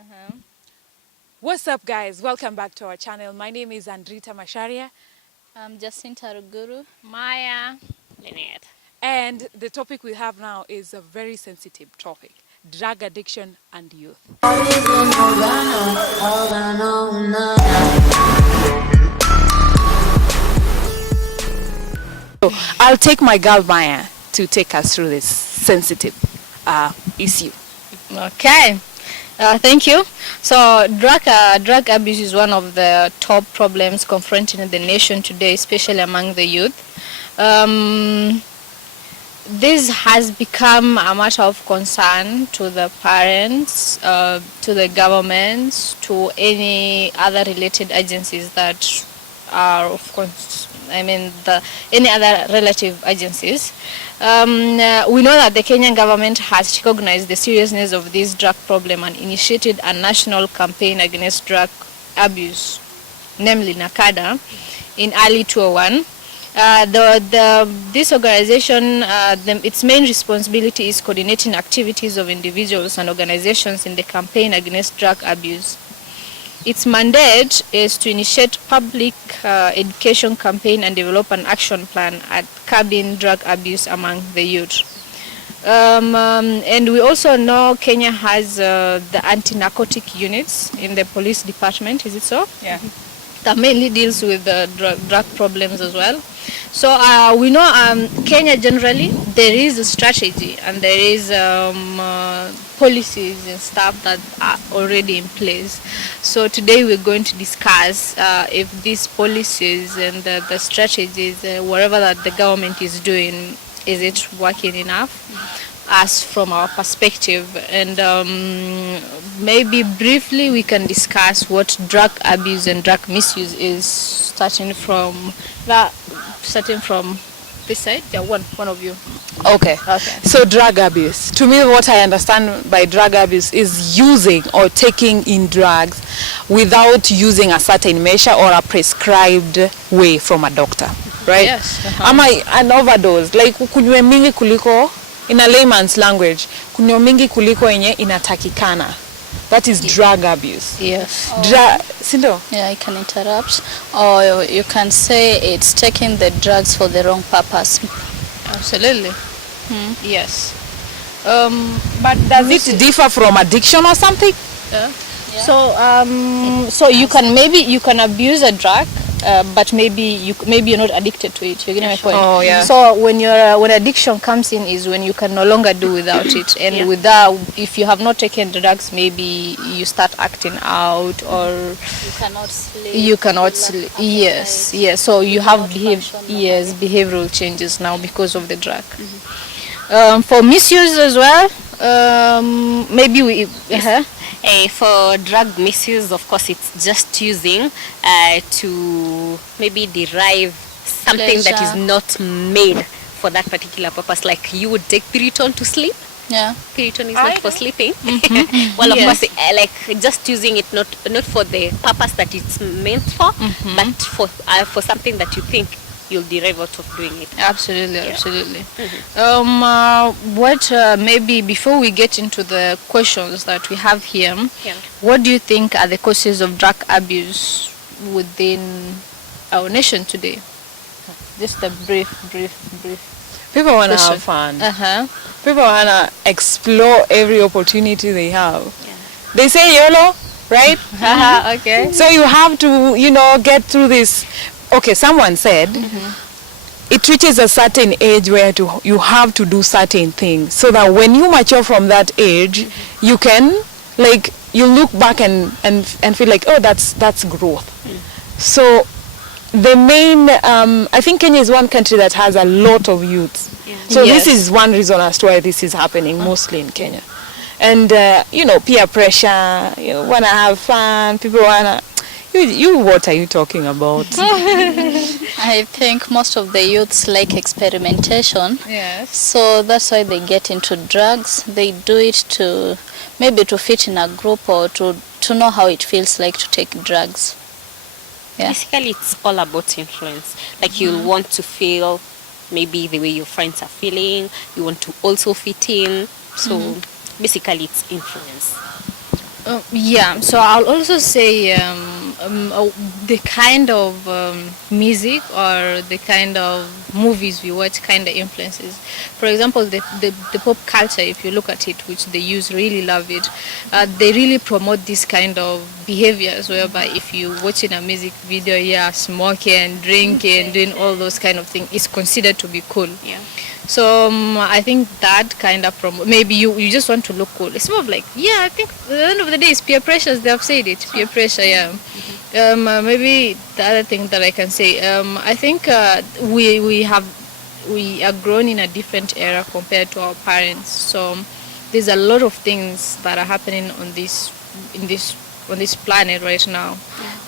Uh-huh. What's up, guys? Welcome back to our channel. My name is Andrita Masharia. I'm Jacinta Ruguru. Maya, Lynette. And the topic we have now is a very sensitive topic: drug addiction and youth. So I'll take my girl Maya to take us through this sensitive issue. Okay. Thank you. So drug abuse is one of the top problems confronting the nation today, especially among the youth. This has become a matter of concern to the parents, to the governments, to any other related agencies that are, of course, any other relative agencies. We know that the Kenyan government has recognized the seriousness of this drug problem and initiated a national campaign against drug abuse, namely NACADA, in early 2001. This organization, its main responsibility is coordinating activities of individuals and organizations in the campaign against drug abuse. Its mandate is to initiate public education campaign and develop an action plan at curbing drug abuse among the youth. And we also know Kenya has the anti-narcotic units in the police department, is it so? Yeah. That mainly deals with drug problems as well. So we know Kenya generally, there is a strategy and there is policies and stuff that are already in place. So today we're going to discuss if these policies and the strategies, whatever that the government is doing, is it working enough? As from our perspective, and maybe briefly we can discuss what drug abuse and drug misuse is, starting from this side. Yeah, one of you. Okay. Okay. So drug abuse. To me, what I understand by drug abuse is using or taking in drugs without using a certain measure or a prescribed way from a doctor, right? Yes. Am I an overdose? Like kunywe mingi kuliko, in a layman's language, kunywe mingi kuliko yenye inatakikana. That is drug abuse. Yes. Sindo? Yeah, I can interrupt. Or you can say it's taking the drugs for the wrong purpose. Absolutely. Yes. But does it differ from addiction or something? Yeah. So you can abuse a drug, but maybe you're not addicted to it. You're getting my point. Oh yeah. So when addiction comes in is when you can no longer do without it, and without, if you have not taken drugs, maybe you start acting out, or you cannot sleep. sleep. Yes. So you have behavioral changes now because of the drug. For misuse as well, maybe we. For drug misuse, of course, it's just using to maybe derive something that is not made for that particular purpose. Like you would take Piriton to sleep. Yeah. Piriton is not for sleeping. Well, of course, like just using it not for the purpose that it's meant for, but for something that you think you'll derive out of doing it. Absolutely. What maybe before we get into the questions that we have here, what do you think are the causes of drug abuse within our nation today? Just a brief. People want to have fun. People want to explore every opportunity they have. They say YOLO, right? Okay. So you have to, get through this. Okay, someone said it reaches a certain age where you have to do certain things, so that when you mature from that age, you can, like, you look back and feel like, oh, that's growth. So the main, I think Kenya is one country that has a lot of youths. So this is one reason as to why this is happening mostly in Kenya. And, peer pressure, you want to have fun, people want to... what are you talking about? I think most of the youths like experimentation. Yes. So that's why they get into drugs. They do it to maybe to fit in a group or to know how it feels like to take drugs. Yeah. Basically, it's all about influence. Like you want to feel maybe the way your friends are feeling. You want to also fit in. So basically, it's influence. Yeah, so I'll also say the kind of music or the kind of movies we watch kind of influences. For example, the pop culture, if you look at it, which the youth really love it, they really promote this kind of behaviors whereby if you watching a music video, yeah, smoking, drinking, doing all those kind of things is considered to be cool. Yeah. So I think that kind of maybe you just want to look cool. It's more of like, yeah, I think at the end of the day it's peer pressure. They have said it, peer pressure. Yeah. Maybe the other thing that I can say, I think we are grown in a different era compared to our parents. So there's a lot of things that are happening on this planet right now,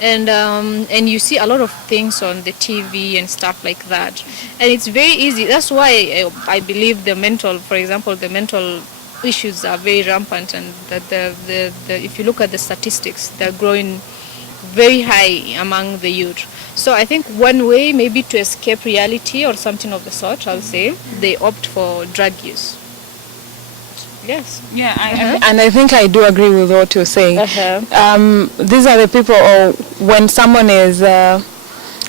and you see a lot of things on the TV and stuff like that, and it's very easy. That's why I believe for example, the mental issues are very rampant, and that the if you look at the statistics, they're growing very high among the youth. So I think one way maybe to escape reality or something of the sort, I'll say, they opt for drug use. Yes. Yeah, and I think I do agree with what you're saying. These are the people, or when someone is,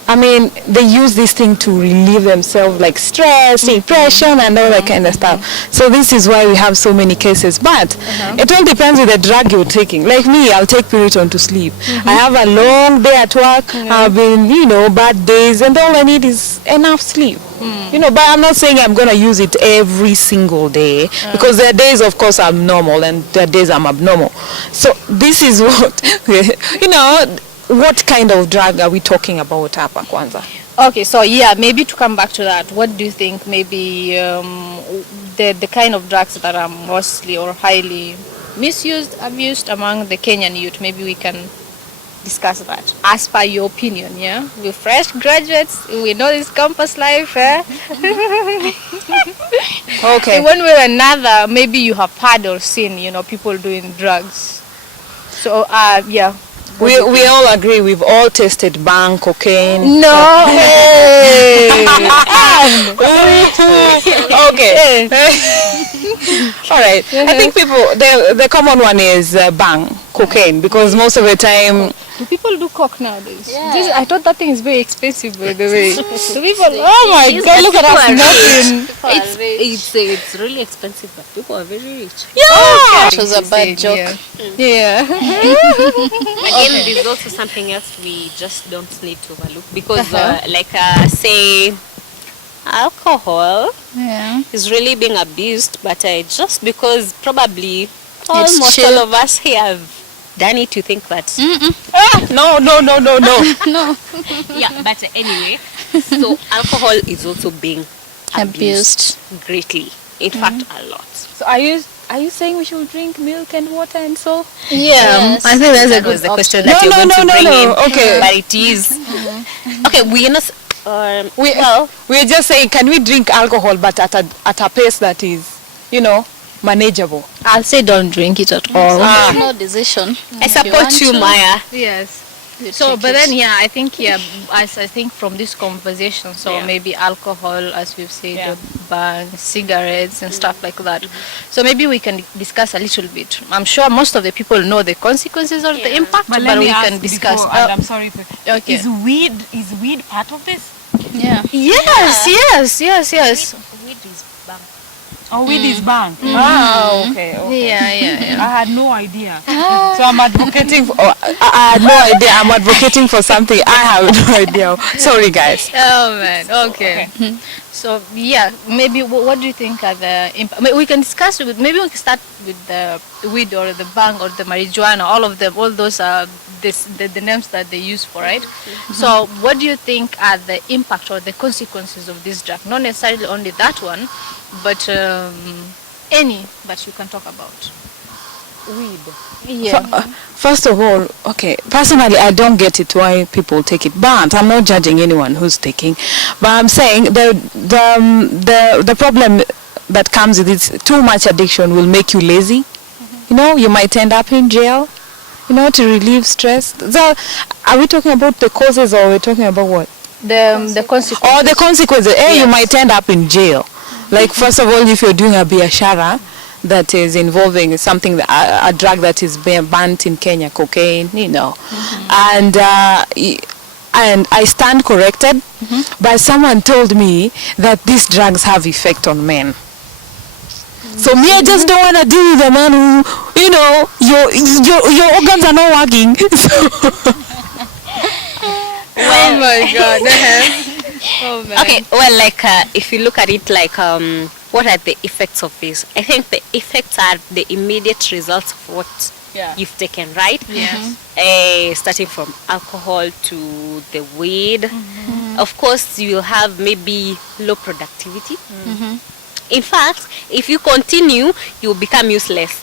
they use this thing to relieve themselves, like stress, depression, and all that kind of stuff. So this is why we have so many cases. But it all depends with the drug you're taking. Like me, I'll take Piriton to sleep. I have a long day at work. I've been, bad days, and all I need is enough sleep. But I'm not saying I'm going to use it every single day, because there are days, of course, I'm normal, and there are days I'm abnormal. So this is what, what kind of drug are we talking about hapa kwanza? Okay, so yeah, maybe to come back to that, what do you think maybe the kind of drugs that are mostly or highly misused, abused among the Kenyan youth? Maybe we can discuss that as per your opinion. Yeah, we're fresh graduates, we know this campus life. Okay. In one way or another, maybe you have heard or seen people doing drugs. So yeah, we all agree we've all tasted bang, cocaine. No. Hey. Okay. All right. I think the common one is bang, cocaine, because most of the time. Do people do coke nowadays? Yeah. I thought that thing is very expensive, by the way. Do people? Oh my God! Look at us smoking. It's really expensive, but people are very rich. Yeah. It was a bad joke. Yeah. Again, there's also something else we just don't need to overlook, because say alcohol is really being abused, but just because probably almost all of us here have done it to think that No. no. Yeah, but anyway, so alcohol is also being abused greatly, in fact a lot. So are you saying we should drink milk and water and so? Yeah, Yes. I think that's That was the question that No, you're going to bring in. Okay. But it is okay. We're not. We're just saying, can we drink alcohol, but at a pace that is, manageable? I'll say don't drink it at all. There's no decision. I support you, Maya. Yes. You So, take but it. then, yeah, I think, as I think from this conversation, so Yeah. maybe alcohol, as we've said, bang, cigarettes and stuff like that. So maybe we can discuss a little bit. I'm sure most of the people know the consequences of the impact, but we can discuss. I'm sorry. Okay. Is weed part of this? Yeah. Yes. Weed is bang. Oh, weed is banned. Ah, okay. Yeah. I had no idea. So I'm advocating for, I had no idea. I'm advocating for something I have no idea. Sorry, guys. Oh man, okay. So yeah, maybe what do you think are the impact? We can discuss with, maybe we can start with the weed or the bang or the marijuana. All of them, all those are the names that they use for, right? So what do you think are the impact or the consequences of this drug? Not necessarily only that one, but any that you can talk about. Weed. Yeah. First of all, okay, personally, I don't get it why people take it, but I'm not judging anyone who's taking. But I'm saying the problem that comes with it, too much addiction will make you lazy. You might end up in jail. To relieve stress. So, are we talking about the causes, or are we talking about what? The consequences. Or the consequences. You might end up in jail. Like, first of all, if you're doing a biashara, that is involving something, a drug that is being banned in Kenya, cocaine, and I stand corrected, but someone told me that these drugs have effect on men. So me, I just don't want to deal with a man who, your organs are not working. Oh my God. Oh man. Okay, well, like if you look at it like what are the effects of this? I think the effects are the immediate results of what you've taken, right? Yes. Starting from alcohol to the weed. Of course, you will have maybe low productivity. In fact, if you continue, you will become useless.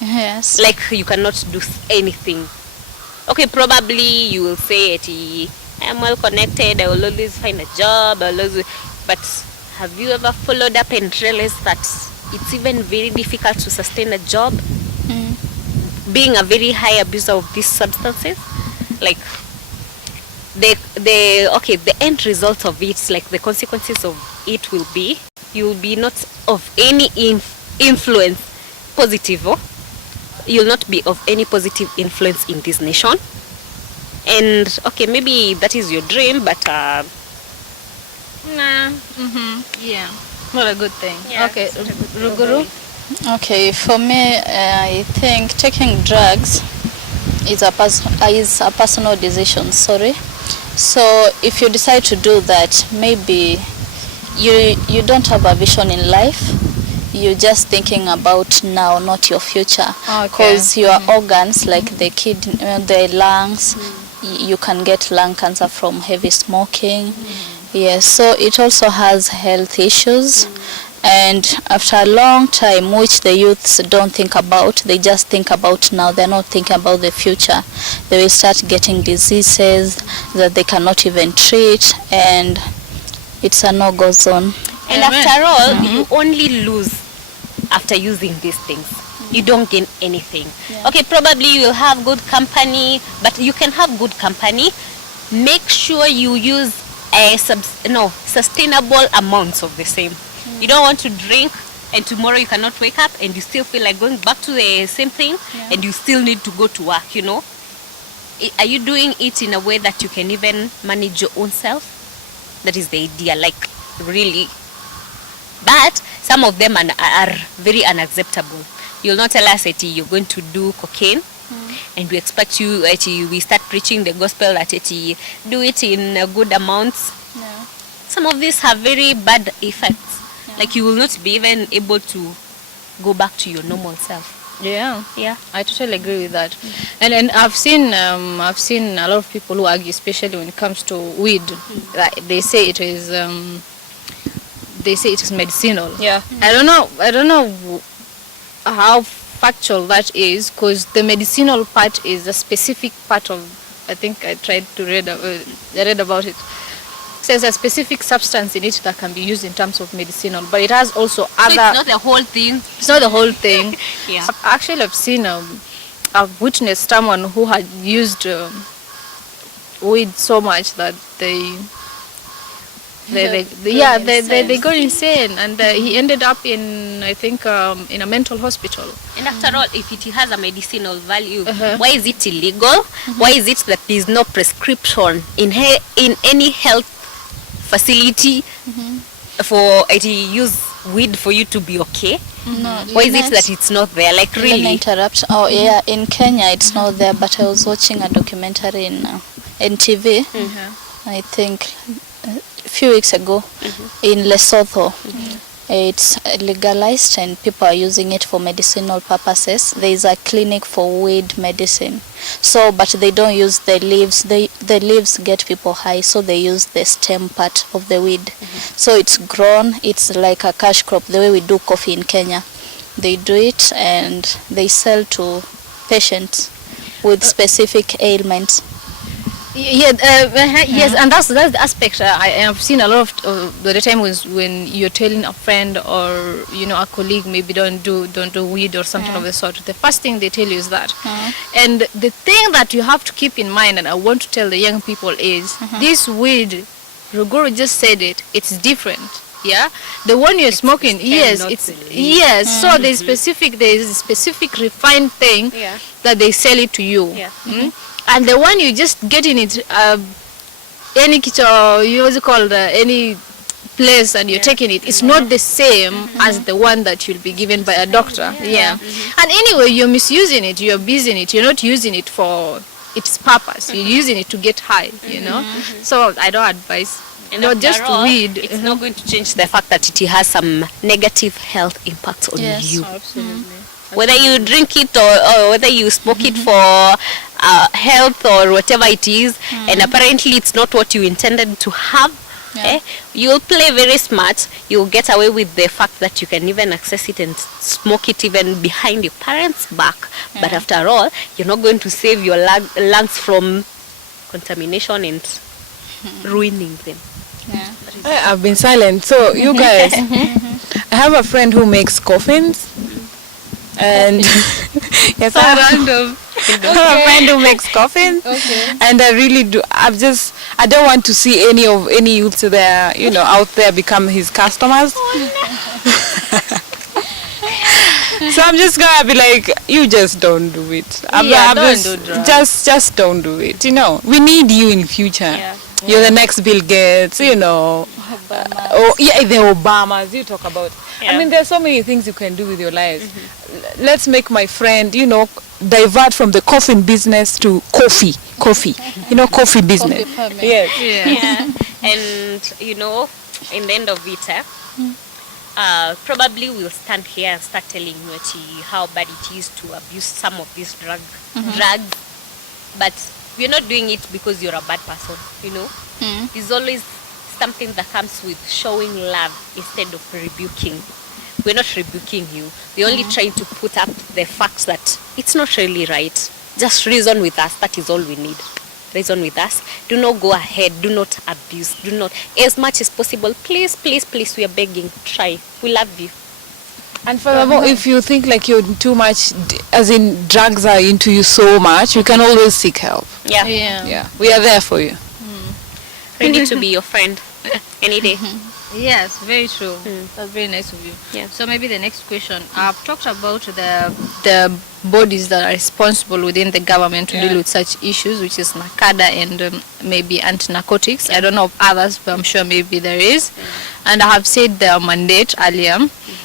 Yes. Like you cannot do anything. Okay, probably you will say, I'm well connected, I will always find a job, but have you ever followed up and realized that it's even very difficult to sustain a job? Being a very high abuser of these substances, like the end result of it, like the consequences of it will be, you will be not of any influence, positive, you'll not be of any positive influence in this nation. And okay, maybe that is your dream, but Yeah. Not a good thing. Yeah, Okay. it's not a good thing. Ruguru. Okay, for me, I think taking drugs is a personal decision. Sorry. So if you decide to do that, maybe you don't have a vision in life. You're just thinking about now, not your future. Because your organs, like the kidney, the lungs, you can get lung cancer from heavy smoking. Yes, so it also has health issues. And after a long time, which the youths don't think about, they just think about now, they're not thinking about the future. They will start getting diseases that they cannot even treat, and it's a no-go zone. And after all, you only lose after using these things. You don't gain anything. Okay, probably you will have good company, but you can have good company. Make sure you use sustainable amounts of the same. You don't want to drink and tomorrow you cannot wake up and you still feel like going back to the same thing and you still need to go to work, Are you doing it in a way that you can even manage your own self? That is the idea, like really. But some of them are very unacceptable. You'll not tell us that you're going to do cocaine and we expect you, we start preaching the gospel that do it in good amounts. Yeah. Some of these have very bad effects. Like you will not be even able to go back to your normal self. Yeah. Yeah. I totally agree with that. And I've seen a lot of people who argue, especially when it comes to weed, like they say it is medicinal. Yeah. I don't know how factual that is, because the medicinal part is a specific part of, I think I tried to read about it. It says a specific substance in it that can be used in terms of medicinal, but it has also other. So it's not the whole thing. It's not the whole thing. Yeah. I've seen, I've witnessed someone who had used weed so much that they got insane, and he ended up in, I think, in a mental hospital. And after all, if it has a medicinal value, why is it illegal? Why is it that there is no prescription in any health facility for to use weed for you to be okay? No, Why is it that it's not there? Like Let me really? interrupt. Oh yeah, in Kenya it's not there, but I was watching a documentary in NTV, I think a few weeks ago, in Lesotho. It's legalized and people are using it for medicinal purposes. There is a clinic for weed medicine. So, but they don't use the leaves. The leaves get people high, so they use the stem part of the weed. So it's grown. It's like a cash crop, the way we do coffee in Kenya. They do it and they sell to patients with specific ailments. Yes, and that's the aspect I have seen a lot of the time was when you're telling a friend or a colleague maybe don't do weed or something of the sort. The first thing they tell you is that, and the thing that you have to keep in mind, and I want to tell the young people is this weed. Ruguru just said it. It's different. Yeah, the one you're smoking, yes, not it's illegal. yes. So there is a specific refined thing Yeah. that they sell it to you. Yeah. And the one you just get in it, any kitchen, you what's it called, any place, and you're taking it, it's not the same as the one that you'll be given by a doctor. Yeah. And anyway, you're misusing it, you're abusing it, you're not using it for its purpose, you're using it to get high, you know. So I don't advise. And No, after just all, weed. It's not going to change the fact that it has some negative health impacts on Yes. you. Absolutely. Whether you drink it or whether you smoke it for health or whatever it is, and apparently it's not what you intended to have, you'll play very smart. You'll get away with the fact that you can even access it and smoke it even behind your parents' back. But after all, you're not going to save your lungs from contamination and ruining them. Yeah. I've been silent. So you guys, I have a friend who makes coffins, and yes, I Random. have a friend who makes coffins, and I really do. I don't want to see any youths there, out there become his customers. So I'm just gonna be like, you just don't do it. Just don't do it. We need you in future. Yeah. You're the next Bill Gates. The Obamas you talk about. I mean, there's so many things you can do with your lives. Let's make my friend, divert from the coffin business to coffee. Coffee business. Coffee Yes. Yeah. And in the end of it, probably we'll stand here and start telling you how bad it is to abuse some of these drugs. But we're not doing it because you're a bad person. It's always something that comes with showing love instead of rebuking. We're not rebuking you. We're only trying to put up the facts that it's not really right. Just reason with us. That is all we need. Reason with us. Do not go ahead. Do not abuse. Do not. As much as possible, please, please, please, we are begging. Try. We love you. And furthermore, if you think like you're too much, as in drugs are into you so much, you can always seek help. Yeah. Yeah, we are there for you. Ready to be your friend any day. Yes, very true. That's very nice of you. Yeah. So maybe the next question. I've talked about the bodies that are responsible within the government to deal with such issues, which is NACADA and maybe anti-narcotics. I don't know of others, but I'm sure maybe there is. And I have said their mandate earlier.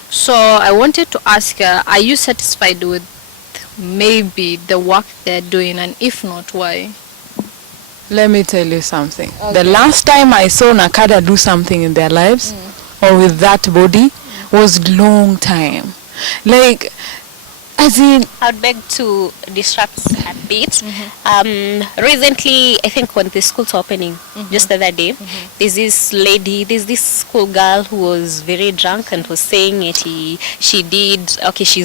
So I wanted to ask, are you satisfied with maybe the work they're doing, and if not, why? Let me tell you something. The last time I saw NACADA do something in their lives, or with that body, was long time. Like, as in... I would beg to disrupt a bit. Recently, I think when the schools are opening, just the other day, there's this school girl who was very drunk and was saying she's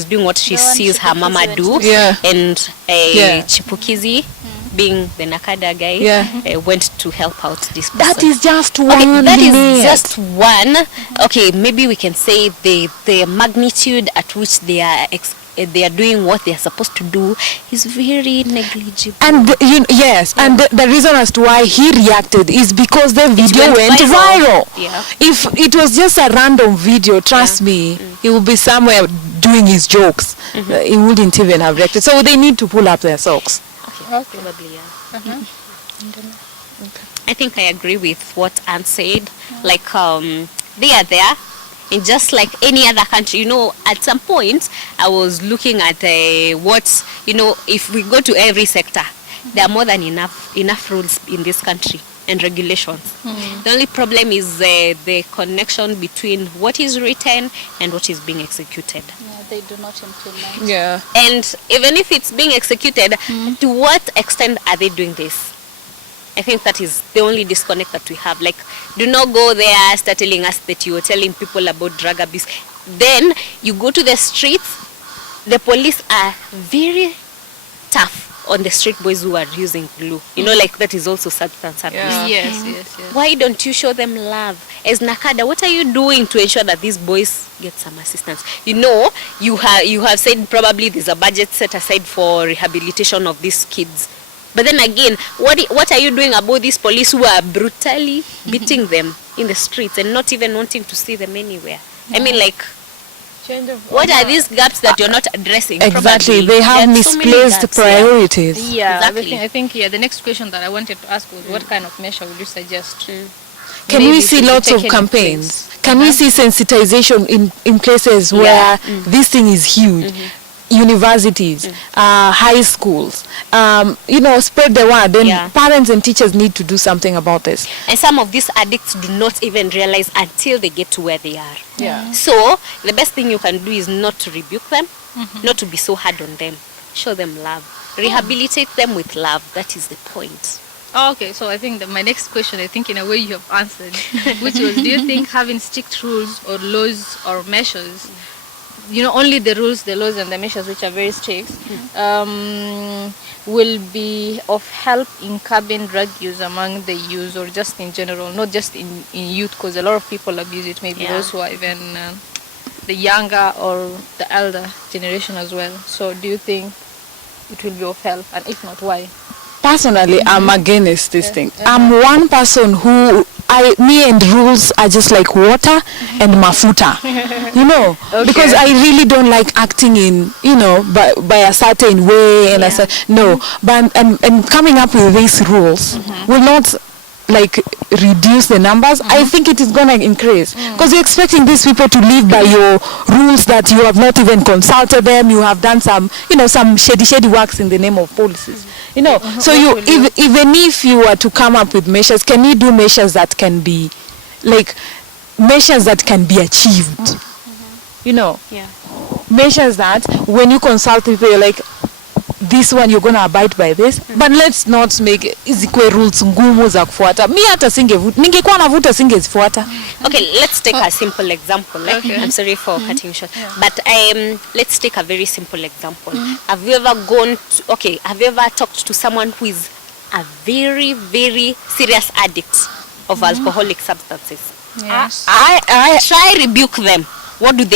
doing what she sees her mama do. Yeah. And Chipukizi, being the NACADA guy, went to help out this person. That is just one that is minute. just one. Okay, maybe we can say the magnitude at which they are doing what they are supposed to do is very negligible. And the reason as to why he reacted is because the video went went viral. Yeah. If it was just a random video, trust me, he would be somewhere doing his jokes. He wouldn't even have reacted. So they need to pull up their socks. Probably, yeah. I think I agree with what Anne said. Like, they are there. And just like any other country, at some point, I was looking at if we go to every sector, there are more than enough rules in this country and regulations. The only problem is the connection between what is written and what is being executed. Yeah, they do not implement. Yeah. And even if it's being executed, to what extent are they doing this? I think that is the only disconnect that we have. Like, do not go there, start telling us that you are telling people about drug abuse. Then you go to the streets, the police are very tough on the street boys who are using glue. Like that is also substance abuse. Yeah. Yes. Why don't you show them love? As NACADA, what are you doing to ensure that these boys get some assistance? You have said probably there's a budget set aside for rehabilitation of these kids. But then again, what are you doing about these police who are brutally beating them in the streets and not even wanting to see them anywhere? I mean, like, what are these gaps that you're not addressing? Exactly, Probably. they have There are so many misplaced gaps, priorities. Yeah, Exactly. I think the next question that I wanted to ask was, what kind of measure would you suggest? Can Maybe we see should be lots of taken in campaigns? place? Can we see sensitization in places where this thing is huge? Universities, high schools, spread the word. Then parents and teachers need to do something about this. And some of these addicts do not even realize until they get to where they are. Yeah. So the best thing you can do is not to rebuke them, not to be so hard on them. Show them love. Rehabilitate them with love. That is the point. Oh, okay, so I think that my next question, I think in a way you have answered, which was, do you think having strict rules or laws or measures, only the rules, the laws and the measures which are very strict, will be of help in curbing drug use among the youth, or just in general, not just in youth, because a lot of people abuse it, maybe those who are even the younger or the elder generation as well. So do you think it will be of help, and if not, why? Personally, I'm against this thing. I'm one person who, me and rules are just like water and mafuta, because I really don't like acting in, by a certain way and but and coming up with these rules will not like reduce the numbers. I think it is gonna increase, because you're expecting these people to live by your rules that you have not even consulted them. You have done some, some shady works in the name of policies. So even if you were to come up with measures, can you do measures that can be, like, measures that can be achieved? Measures that when you consult people, you're like, this one you're gonna abide by this, but let's not make izikwe rules ngumu za kufuata. Mi hata ningekuwa navuta singezifuata. Okay, let's take a simple example. I'm sorry for cutting short, but let's take a very simple example. Have you ever have you ever talked to someone who is a very, very serious addict of alcoholic substances? Yes. I try rebuke them. What do?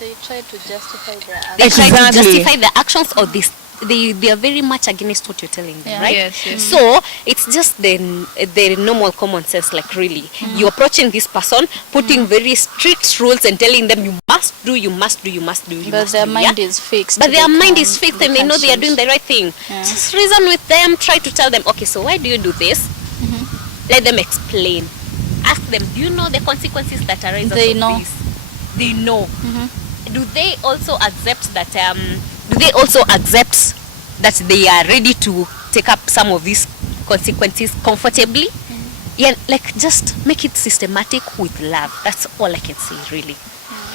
They try to justify their actions. They try to Exactly. justify their actions, or they are very much against what you're telling them, right? Yes. So it's just the normal common sense, like, really. You're approaching this person, putting very strict rules and telling them you must do. But their mind is fixed. But their mind is fixed and they know they are doing the right thing. Yeah. Just reason with them, try to tell them, okay, so why do you do this? Let them explain. Ask them, do you know the consequences that arise out They of know. this? They know. Do they also accept that they are ready to take up some of these consequences comfortably? Yeah, like, just make it systematic with love. That's all I can say, really.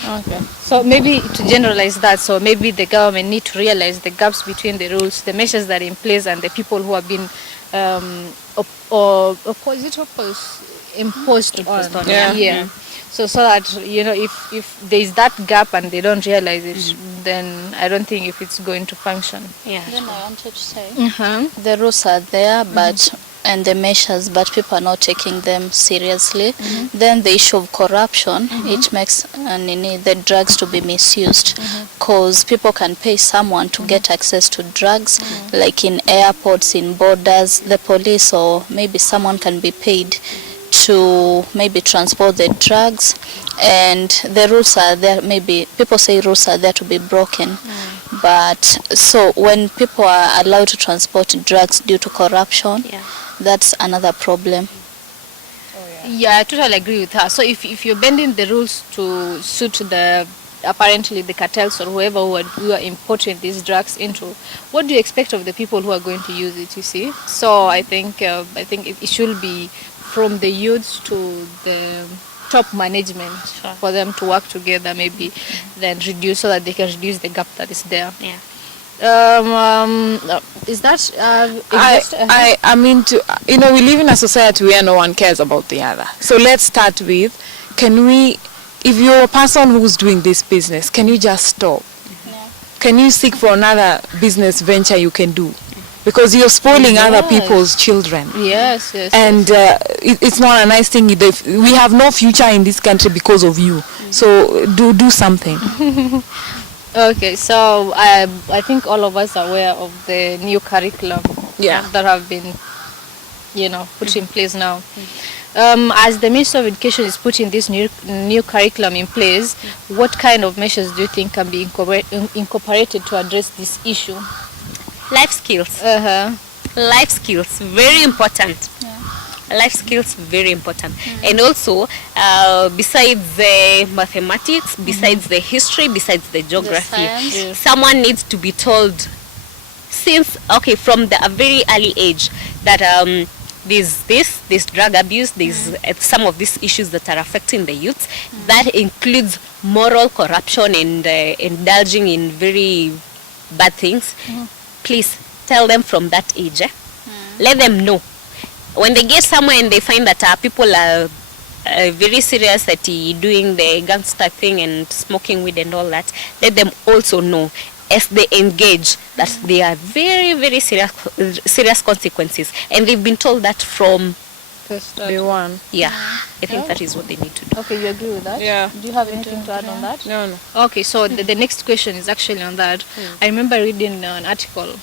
Okay. So maybe to generalize that, so maybe the government need to realize the gaps between the rules, the measures that are in place, and the people who have been imposed on. Yeah. So that, if there is that gap and they don't realize it, then I don't think if it's going to function. Yeah. Then I wanted to say, the rules are there, and the measures, but people are not taking them seriously. Then the issue of corruption, it makes the drugs to be misused, because people can pay someone to get access to drugs, like in airports, in borders, the police, or maybe someone can be paid to maybe transport the drugs, and the rules are there. Maybe people say rules are there to be broken, but so when people are allowed to transport drugs due to corruption, that's another problem. Yeah, I totally agree with her. So if you're bending the rules to suit apparently the cartels or whoever who are importing these drugs into, what do you expect of the people who are going to use it, you see? So I think it should be from the youths to the top management for them to work together, maybe then reduce, so that they can reduce the gap that is there. Yeah. Is that I mean, we live in a society where no one cares about the other. So let's start with, if you're a person who's doing this business, can you just stop? Can you seek for another business venture you can do? Because you're spoiling other people's children. Yes. And it's not a nice thing. We have no future in this country because of you. So do something. Okay, so I think all of us are aware of the new curriculum that have been, put in place now. As the Minister of Education is putting this new curriculum in place, what kind of measures do you think can be incorporated to address this issue? Life skills. Life skills, very important. Life skills, very important. And also, besides the mathematics, besides the history, besides the geography, someone needs to be told from a very early age that this drug abuse, some of these issues that are affecting the youth, that includes moral corruption and indulging in very bad things. Please tell them from that age. Let them know. When they get somewhere and they find that people are very serious at doing the gangster thing and smoking weed and all that, let them also know as they engage that they are very, very serious consequences. And they've been told that from day one. Yeah, I think that is what they need to do. Okay, you agree with that? Yeah. Do you have anything to add on that? No. Okay, so the next question is actually on that. I remember reading an article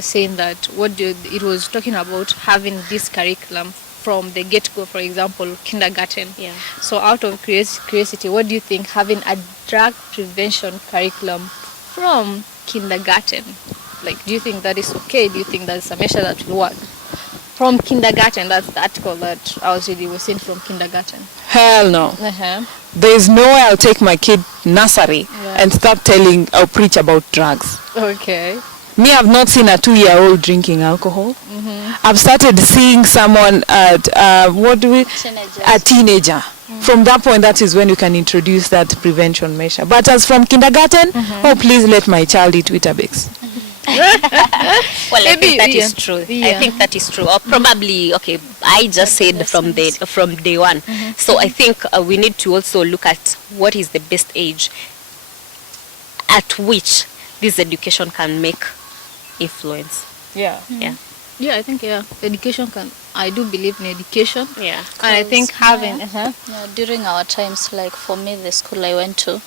saying that it was talking about having this curriculum from the get-go, for example, kindergarten. Yeah. So out of curiosity, what do you think having a drug prevention curriculum from kindergarten, do you think that is okay? Do you think that's a measure that will work? From kindergarten, that's the article that I was reading, was seen from kindergarten. Hell no. There's no way I'll take my kid nursery and start preach about drugs. Okay. Me, I've not seen a 2-year-old drinking alcohol. I've started seeing someone at a teenager. From that point, that is when you can introduce that prevention measure. But as from kindergarten, please let my child eat Weetabix. Well, I think that is true. I think that is true. Or probably, I just said from day one. So I think we need to also look at what is the best age at which this education can make influence. Yeah. Yeah, I think education can. I do believe in education. Yeah. And I think having during our times, like for me, the school I went to,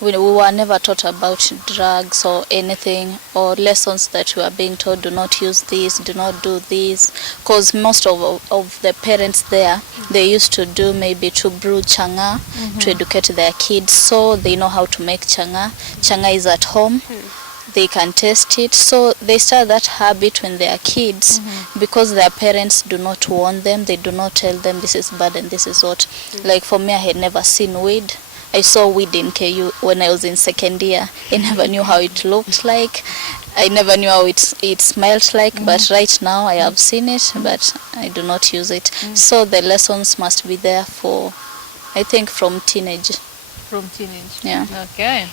we were never taught about drugs or anything, or lessons that we were being told, do not use this, do not do this, because most of the parents there, they used to do maybe to brew changa to educate their kids, so they know how to make changa. Changa is at home. They can taste it, so they start that habit when they are kids, because their parents do not warn them, they do not tell them this is bad and this is what. Like for me, I had never seen weed. I saw weed in KU when I was in second year. I never knew how it looked like. I never knew how it smelled like, but right now I have seen it, but I do not use it. So the lessons must be there for, I think, from teenage. from teenage. Yeah. Okay.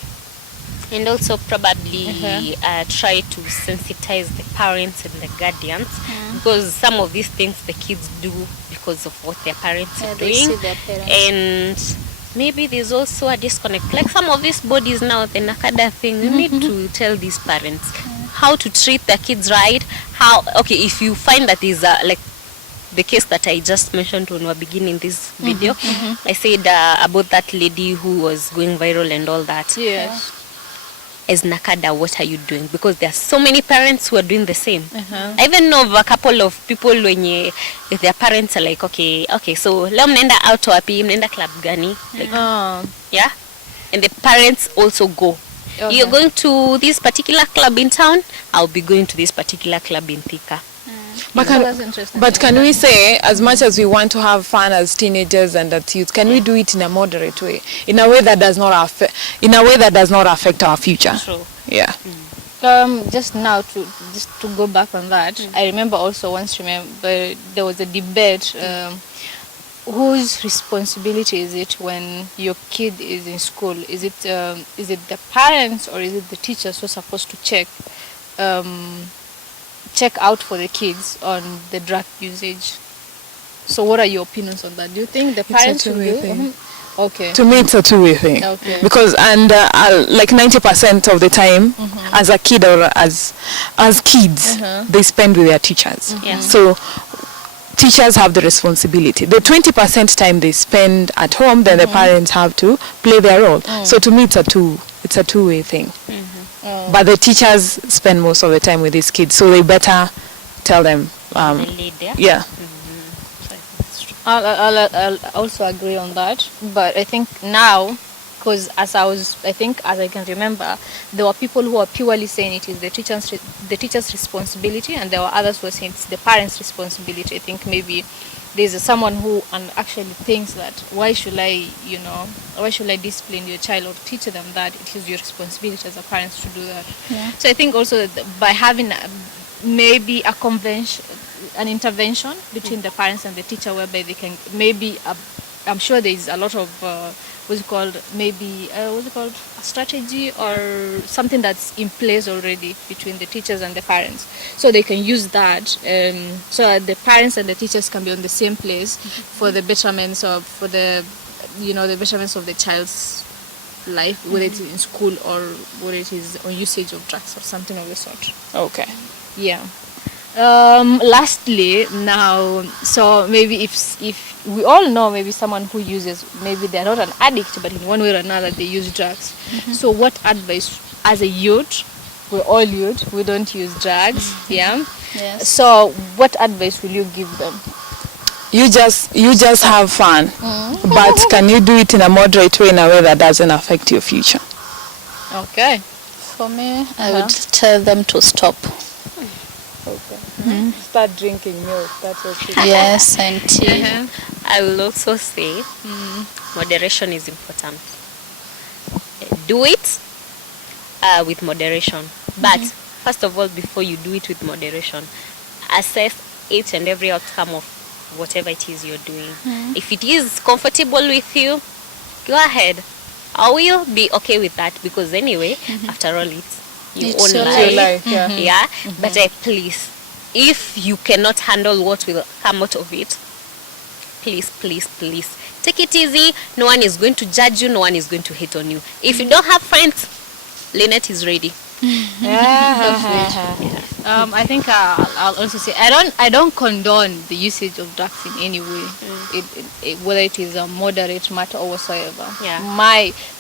And also probably try to sensitize the parents and the guardians, because some of these things the kids do because of what their parents are They doing. see their parents. And maybe there's also a disconnect. Like some of these bodies now, the Nakada thing, you need to tell these parents how to treat their kids right. If you find that is like the case that I just mentioned when we were beginning this video, I said about that lady who was going viral and all that. Yes. As Nakada, what are you doing? Because there are so many parents who are doing the same. I even know of a couple of people when their parents are like, okay, so leo mnaenda out wapi, mnaenda club gani? Like, yeah? And the parents also go. Okay. You're going to this particular club in town, I'll be going to this particular club in Thika. That's interesting. But can we say, as much as we want to have fun as teenagers and as youth, can we do it in a moderate way, in a way that does not affect our future? True. Yeah. Just to go back on that, I remember there was a debate. Whose responsibility is it when your kid is in school? Is it the parents or is it the teachers who are supposed to check out for the kids on the drug usage? So what are your opinions on that? Do you think the parents will do it? Okay. To me, it's a two-way thing. Okay. Because like 90% of the time, as a kid or as kids, they spend with their teachers. Yeah. So teachers have the responsibility. The 20% time they spend at home, then the parents have to play their role. So to me, it's a it's a two-way thing. Oh. But the teachers spend most of the time with these kids, so they better tell them. The lead there. Yeah. I'll also agree on that, but I think now, because as I can remember, there were people who were purely saying it is the teacher's responsibility, and there were others who were saying it's the parents' responsibility. I think maybe there's someone who actually thinks that why should I discipline your child or teach them that it is your responsibility as a parent to do that. Yeah. So I think also that by having maybe a convention, an intervention between the parents and the teacher, whereby they can maybe I'm sure there is a lot of a strategy or something that's in place already between the teachers and the parents, so they can use that so that the parents and the teachers can be on the same place for the betterments of the betterments of the child's life, whether it's in school or whether it is on usage of drugs or something of the sort. Okay. Yeah. Lastly, now, so maybe if we all know maybe someone who uses, maybe they're not an addict, but in one way or another they use drugs. So what advice, as a youth, we're all youth, we don't use drugs, yeah? Yes. So what advice will you give them? You just have fun, but can you do it in a moderate way, in a way that doesn't affect your future? Okay. For me, I would tell them to stop. Start drinking milk, that's okay. Yes, and tea. I will also say moderation is important. Do it with moderation. But first of all, before you do it with moderation, assess each and every outcome of whatever it is you're doing. If it is comfortable with you, go ahead. I will be okay with that, because anyway, after all, it's your It's own your life. life, yeah. Yeah. But please, if you cannot handle what will come out of it, please take it easy. No one is going to judge you, no one is going to hate on you. If you don't have friends, Lynette is ready. I think I'll also say I don't condone the usage of drugs in any way, whether it is a moderate matter or whatsoever. Yeah.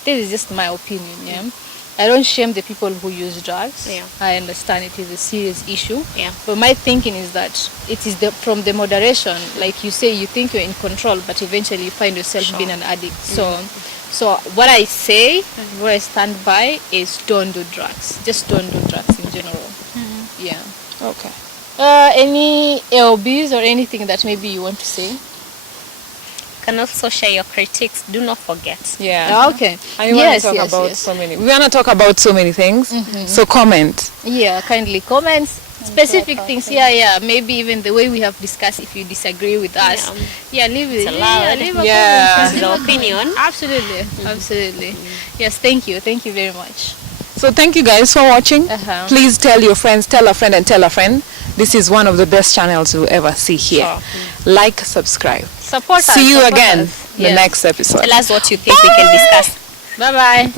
This is just my opinion. Yeah. I don't shame the people who use drugs. Yeah. I understand it is a serious issue. Yeah. But my thinking is that it is from the moderation, like you say, you think you're in control, but eventually you find yourself being an addict. So what I say, what I stand by is don't do drugs. Just don't do drugs in general. Yeah. Okay. Any LBs or anything that maybe you want to say? Can also share your critiques. Do not forget. Yeah. Okay. I want to talk about so many. We want to talk about so many things. So comment. Yeah, kindly comments. Specific things, maybe even the way we have discussed. If you disagree with us, leave it. Leave a comment. The opinion. Absolutely. Yes, thank you very much. So thank you guys for watching. Please tell your friends, tell a friend and tell a friend. This is one of the best channels you'll ever see here. Like, subscribe. Support us. See you again us. the next episode. Tell us what you think we can discuss. Bye bye.